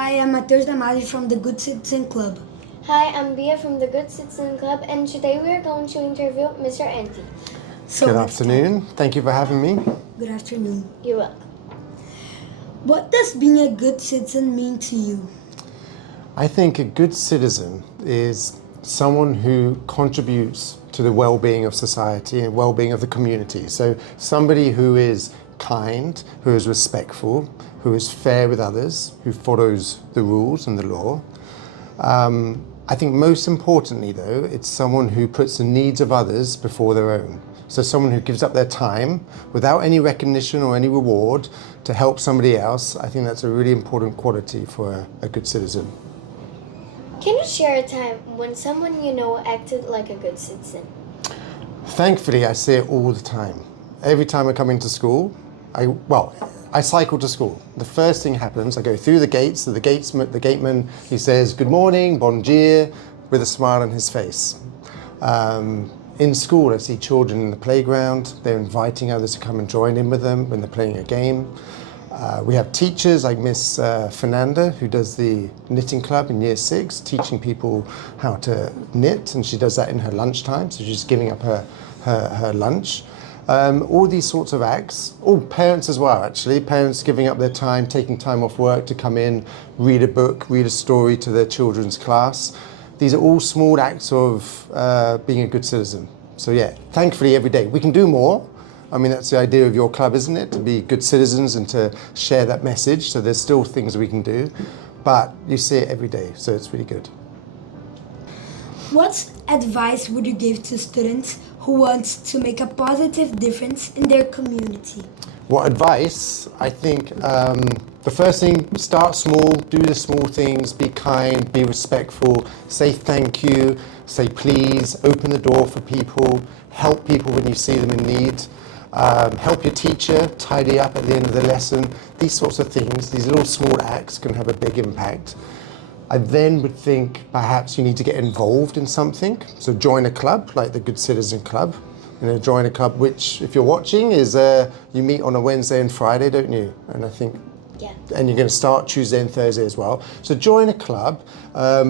Hi, I'm Matheus Damasi from the Good Citizen Club. Hi, I'm Bia from the Good Citizen Club, and today we are going to interview Mr. Antti. Good afternoon. Thank you for having me. Good afternoon. You're welcome. What does being a good citizen mean to you? I think a good citizen is someone who contributes to the well-being of society and well-being of the community. So somebody who is kind, who is respectful, who is fair with others, who follows the rules and the law. I think most importantly though, it's someone who puts the needs of others before their own. So someone who gives up their time without any recognition or any reward to help somebody else. I think that's a really important quality for a good citizen. Can you share a time when someone you know acted like a good citizen? Thankfully, I see it all the time. Every time I come into school, I cycle to school. The first thing happens, I go through the gates, the gateman, he says, "Good morning, bon dia," with a smile on his face. In school, I see children in the playground. They're inviting others to come and join in with them when they're playing a game. We have teachers like Miss Fernanda, who does the knitting club in year 6, teaching people how to knit, and she does that in her lunchtime, so she's giving up her lunch. All these sorts of acts, all parents as well actually, parents giving up their time, taking time off work to come in, read a book, read a story to their children's class. These are all small acts of being a good citizen. So yeah, thankfully every day. We can do more. I mean, that's the idea of your club, isn't it? To be good citizens and to share that message. So there's still things we can do, but you see it every day, so it's really good. What advice would you give to students who want to make a positive difference in their community? What advice? I think the first thing, start small, do the small things, be kind, be respectful, say thank you, say please, open the door for people, help people when you see them in need, help your teacher, tidy up at the end of the lesson. These sorts of things, these little small acts can have a big impact. I then would think perhaps you need to get involved in something. So join a club like the Good Citizen Club. You know, join a club which, if you're watching, is you meet on a Wednesday and Friday, don't you? And I think, yeah. And you're going to start Tuesday and Thursday as well. So join a club,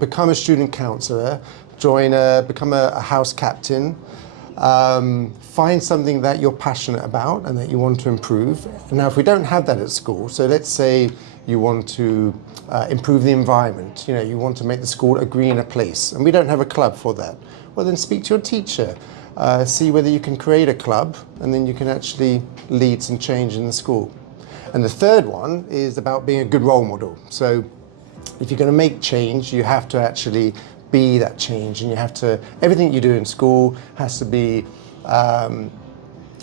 become a student councillor, become a house captain. Find something that you're passionate about and that you want to improve. Now, if we don't have that at school, so let's say you want to improve the environment, you know, you want to make the school a greener place, and we don't have a club for that. Well, then speak to your teacher, see whether you can create a club, and then you can actually lead some change in the school. And the third one is about being a good role model. So if you're going to make change, you have to actually be that change, and you have to, everything you do in school has to be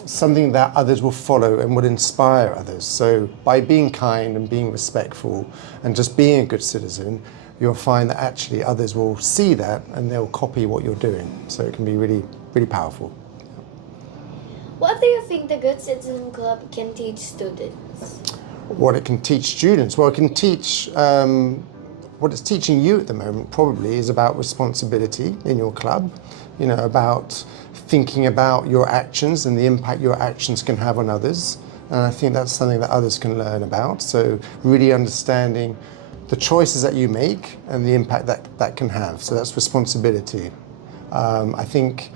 something that others will follow and would inspire others. So by being kind and being respectful and just being a good citizen, you'll find that actually others will see that and they'll copy what you're doing. So it can be really, really powerful. What do you think the Good Citizen Club can teach students? What it can teach students? Well, it can teach, what it's teaching you at the moment probably is about responsibility in your club, you know, about thinking about your actions and the impact your actions can have on others. And I think that's something that others can learn about. So really understanding the choices that you make and the impact that can have. So that's responsibility. I think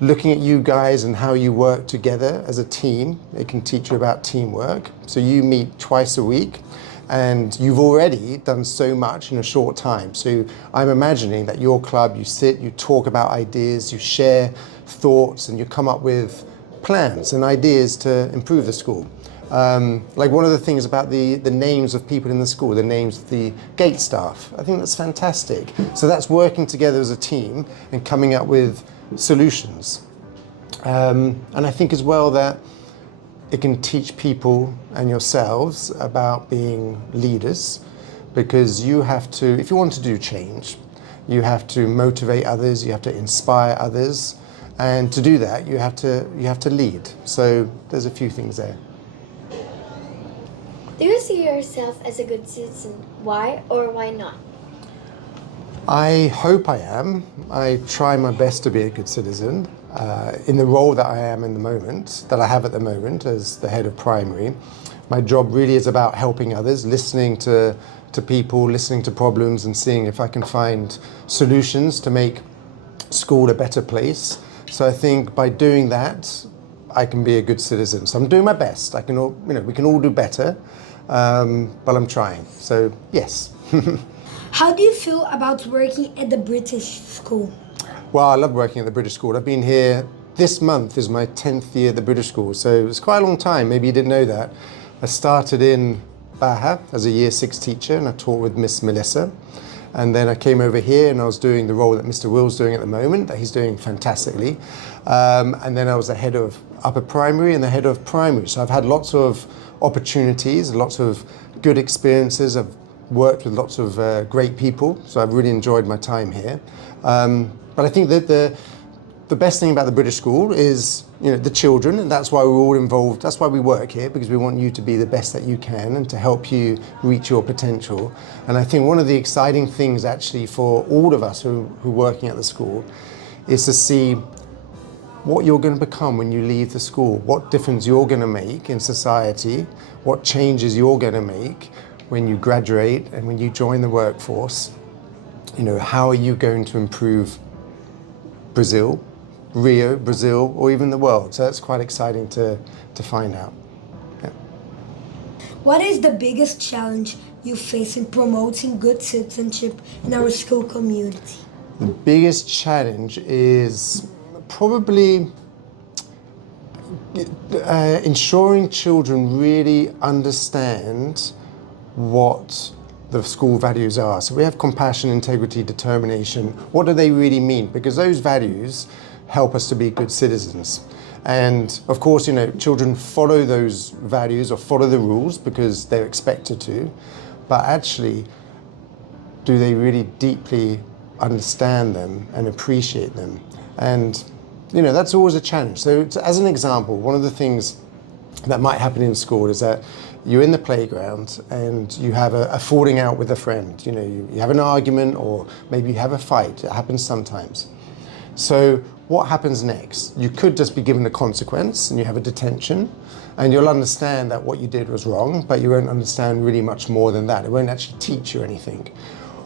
looking at you guys and how you work together as a team, it can teach you about teamwork. So you meet twice a week, and you've already done so much in a short time. So I'm imagining that your club, you sit, you talk about ideas, you share thoughts, and you come up with plans and ideas to improve the school. Like one of the things about the names of people in the school, the names of the gate staff, I think that's fantastic. So that's working together as a team and coming up with solutions. And I think as well that it can teach people and yourselves about being leaders, because you have to, if you want to do change, you have to motivate others, you have to inspire others, and to do that you have to lead. So there's a few things there. Do you see yourself as a good citizen? Why or why not? I hope I am. I try my best to be a good citizen. in the role that I am in the moment, that I have at the moment as the head of primary, my job really is about helping others, listening to people, listening to problems and seeing if I can find solutions to make school a better place. So I think by doing that, I can be a good citizen. So I'm doing my best. We can all do better, but I'm trying. So yes. How do you feel about working at the British school? Well, I love working at the British school. I've been here, this month is my 10th year at the British school, so it's quite a long time. Maybe you didn't know that. I started in Baha as a year 6 teacher and I taught with Miss Melissa. And then I came over here and I was doing the role that Mr. Will's doing at the moment, that he's doing fantastically. And then I was the head of upper primary and the head of primary. So I've had lots of opportunities, lots of good experiences. I've worked with lots of great people, so I've really enjoyed my time here. But I think that the best thing about the British school is, the children, and that's why we're all involved. That's why we work here, because we want you to be the best that you can and to help you reach your potential. And I think one of the exciting things actually for all of us who are working at the school is to see what you're going to become when you leave the school, what difference you're going to make in society, what changes you're going to make when you graduate and when you join the workforce. How are you going to improve Brazil, Rio, Brazil, or even the world? So that's quite exciting to find out. Yeah. What is the biggest challenge you face in promoting good citizenship in our school community? The biggest challenge is probably ensuring children really understand what the school values are. So we have compassion, integrity, determination. What do they really mean? Because those values help us to be good citizens. And of course, children follow those values or follow the rules because they're expected to, but actually, do they really deeply understand them and appreciate them? And that's always a challenge. So as an example, one of the things that might happen in school is that you're in the playground and you have a falling out with a friend. You have an argument or maybe you have a fight. It happens sometimes. So what happens next? You could just be given a consequence and you have a detention and you'll understand that what you did was wrong, but you won't understand really much more than that. It won't actually teach you anything.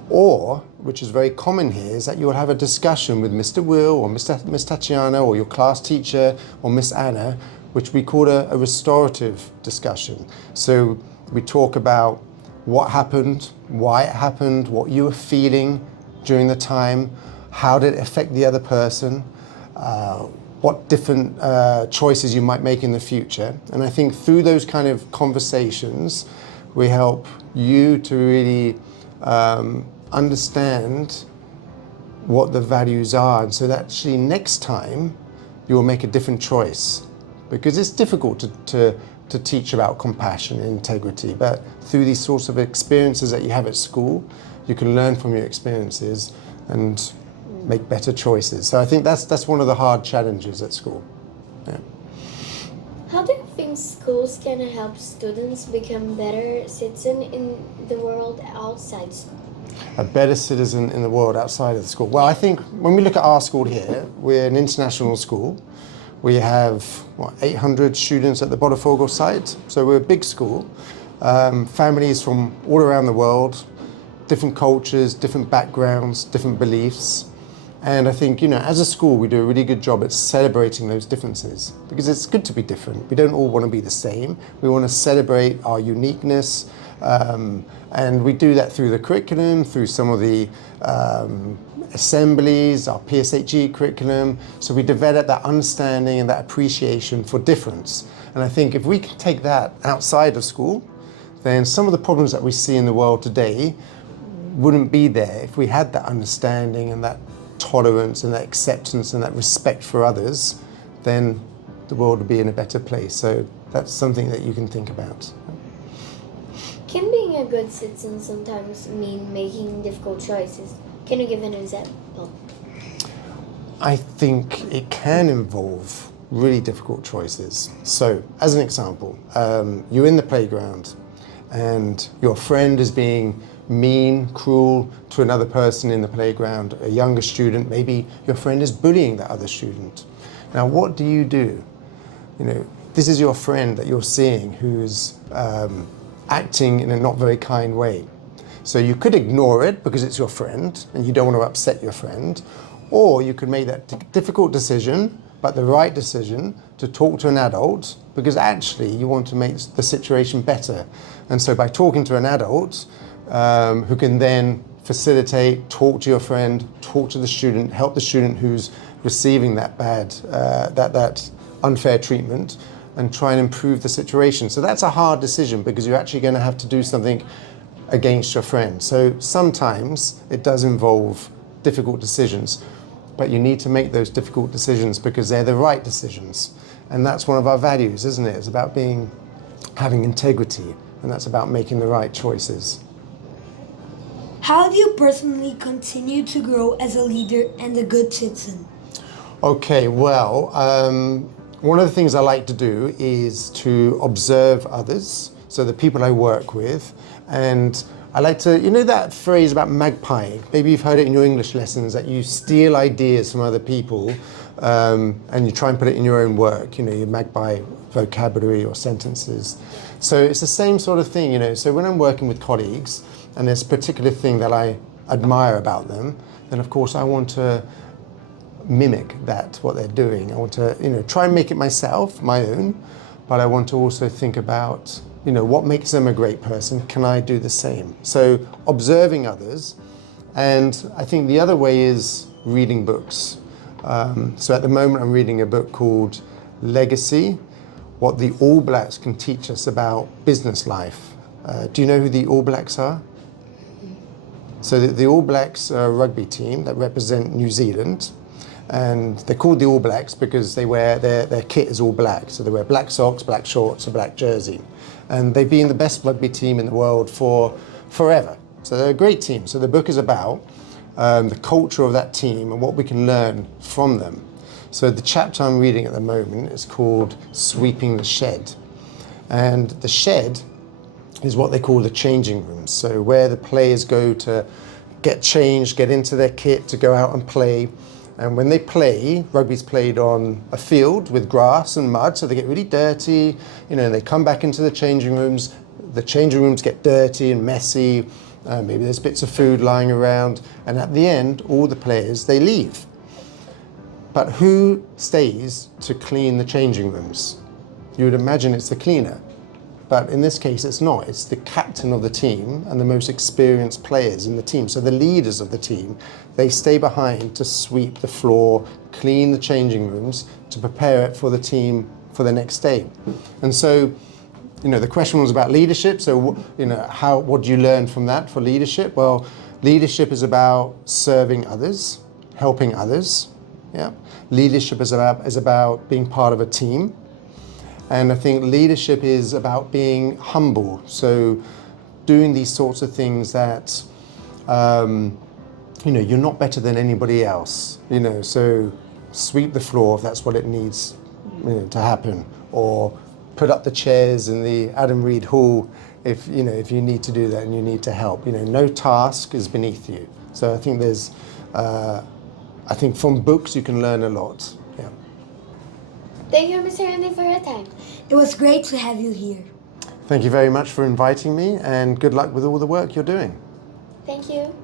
Or, which is very common here, is that you'll have a discussion with Mr. Will or Miss Tatiana or your class teacher or Miss Anna, which we call a restorative discussion. So we talk about what happened, why it happened, what you were feeling during the time, how did it affect the other person, what different choices you might make in the future. And I think through those kind of conversations, we help you to really understand what the values are. And so that actually next time you will make a different choice. Because it's difficult to teach about compassion and integrity, but through these sorts of experiences that you have at school, you can learn from your experiences and make better choices. So I think that's one of the hard challenges at school. Yeah. How do you think schools can help students become better citizens in the world outside school? A better citizen in the world outside of the school? Well, I think when we look at our school here, we're an international school. We have 800 students at the Botafogo Site, so we're a big school. Families from all around the world, different cultures, different backgrounds, different beliefs. And I think, as a school, we do a really good job at celebrating those differences because it's good to be different. We don't all want to be the same. We want to celebrate our uniqueness. And we do that through the curriculum, through some of the assemblies, our PSHE curriculum. So we develop that understanding and that appreciation for difference. And I think if we can take that outside of school, then some of the problems that we see in the world today wouldn't be there if we had that understanding and that tolerance and that acceptance and that respect for others, then the world would be in a better place. So that's something that you can think about. Can being a good citizen sometimes mean making difficult choices? Can you give an example? I think it can involve really difficult choices. So, as an example, you're in the playground and your friend is being mean, cruel to another person in the playground, a younger student. Maybe your friend is bullying that other student. Now, what do? This is your friend that you're seeing who's acting in a not very kind way. So you could ignore it because it's your friend and you don't want to upset your friend, or you could make that difficult decision, but the right decision, to talk to an adult because actually you want to make the situation better. And so by talking to an adult who can then facilitate, talk to your friend, talk to the student, help the student who's receiving that that unfair treatment, and try and improve the situation. So that's a hard decision because you're actually going to have to do something against your friend. So sometimes it does involve difficult decisions, but you need to make those difficult decisions because they're the right decisions. And that's one of our values, isn't it? It's about having integrity, and that's about making the right choices. How have you personally continued to grow as a leader and a good citizen? Okay, well, one of the things I like to do is to observe others, so the people I work with, and I like to, that phrase about magpieing, maybe you've heard it in your English lessons, that you steal ideas from other people and you try and put it in your own work, you magpie vocabulary or sentences. So it's the same sort of thing, so when I'm working with colleagues and there's a particular thing that I admire about them, then of course I want to mimic what they're doing. I want to, try and make it myself, my own, but I want to also think about, what makes them a great person? Can I do the same? So observing others, and I think the other way is reading books. So at the moment I'm reading a book called Legacy, What the All Blacks Can Teach Us About Business Life. Do you know who the All Blacks are? So the All Blacks are a rugby team that represent New Zealand. And they're called the All Blacks because they wear their kit is all black. So they wear black socks, black shorts, a black jersey. And they've been the best rugby team in the world for forever. So they're a great team. So the book is about the culture of that team and what we can learn from them. So the chapter I'm reading at the moment is called Sweeping the Shed. And the shed is what they call the changing rooms. So where the players go to get changed, get into their kit to go out and play. And when they play, rugby's played on a field with grass and mud, so they get really dirty. They come back into the changing rooms get dirty and messy. Maybe there's bits of food lying around. And at the end, all the players, they leave. But who stays to clean the changing rooms? You would imagine it's the cleaner. But in this case, it's not. It's the captain of the team and the most experienced players in the team. So the leaders of the team, they stay behind to sweep the floor, clean the changing rooms, to prepare it for the team for the next day. And so, the question was about leadership. So, what do you learn from that for leadership? Well, leadership is about serving others, helping others. Yeah. Leadership is about being part of a team. And I think leadership is about being humble. So doing these sorts of things that, you're not better than anybody else. So sweep the floor if that's what it needs to happen. Or put up the chairs in the Adam Reed Hall if you need to do that and you need to help. No task is beneath you. So I think from books you can learn a lot. Yeah. Thank you, Mr. Andy, for your time. It was great to have you here. Thank you very much for inviting me, and good luck with all the work you're doing. Thank you.